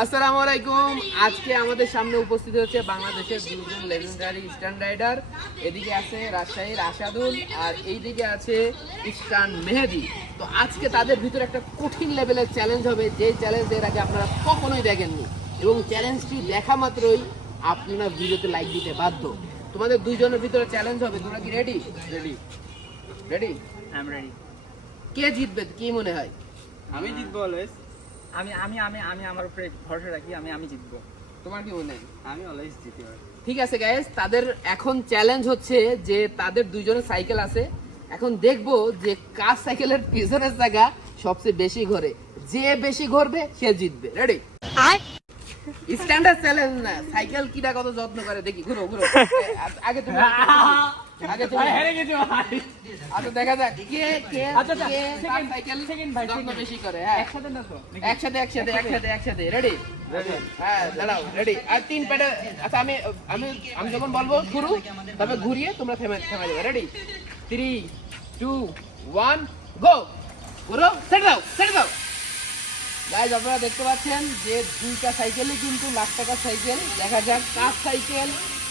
আসসালামু আলাইকুম। আজকে আমাদের সামনে উপস্থিত হচ্ছে বাংলাদেশের দুজন লেজেন্ডারি স্ট্যান্ড রাইডার। এদিকে আছে রাজশাহীর আসাদুল আর এইদিকে আছে ইস্টার্ন মেহেদি। তো আজকে তাদের ভিতরে একটা কঠিন লেভেলের চ্যালেঞ্জ হবে, যে চ্যালেঞ্জ এর আগে আপনারা কখনোই দেখেননি, এবং চ্যালেঞ্জটি দেখা মাত্রই আপনারা ভিডিওতে লাইক দিতে বাধ্য। তোমাদের দুইজনের ভিতরে চ্যালেঞ্জ হবে, তোমরা কি ready? Ready ready I am ready. কে জিতবে কি মনে হয়? আমি জিতবো অলওয়েজ। আমি আমি আমি আমি আমার উপরে ভরসা রাখি, আমি জিতবো। তোমার কি মনে হয়? আমি অলওয়েজ জিতি। ঠিক আছে গাইস, তাদের এখন চ্যালেঞ্জ হচ্ছে যে তাদের দুইজনের সাইকেল আছে। এখন দেখবো যে কার সাইকেলের পিছনের জায়গা সবচেয়ে বেশি ঘোরে, যে বেশি ঘুরবে সে জিতবে। রেডি? স্ট্যান্ডার্ড চ্যালেঞ্জ না, সাইকেল কিটা কত যত্ন করে দেখি। ঘুরো ঘুরো, আগে তুমি হেরে গেছি ভাই। আচ্ছা দেখা যাক কে কে আচ্ছা কে কার সেকেন্ড সাইকেল ভাই যত্ন বেশি করে। হ্যাঁ একসাথে না তো? একসাথে একসাথে একসাথে একসাথে। রেডি? হ্যাঁ দাঁড়াও, রেডি। আর তিন প্যাডে। আচ্ছা আমি আমি আমি যখন বলবো ঘুরু, তবে ঘুরিয়ে তোমরা থেমে থেমে যাবে। রেডি? 3 2 1 গো। ঘুরো, সেট দাও সেট দাও। গাইজ আপনারা দেখতে পাচ্ছেন যে দুইটা সাইকেলই কিন্তু লাখ টাকার সাইকেল। দেখা যাক কার সাইকেল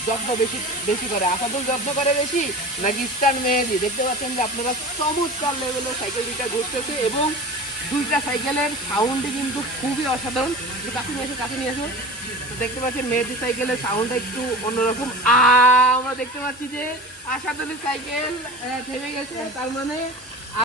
যত্ন বেশি বেশি করে, আসাদুল যত্ন করে বেশি নাকি স্টার্ন মেহেদি। দেখতে পাচ্ছেন যে আপনারা চমৎকার লেভেলের সাইকেল দুইটা ঘুরতেছে, এবং দুইটা সাইকেলের সাউন্ডই কিন্তু খুবই অসাধারণ। একটু কাছে নিয়ে এসো, কাছে নিয়ে এসো। তো দেখতে পাচ্ছেন মেহেদি সাইকেলের সাউন্ডটা একটু অন্যরকম। আমরা দেখতে পাচ্ছি যে আসাদুলের সাইকেল থেমে গেছে, তার মানে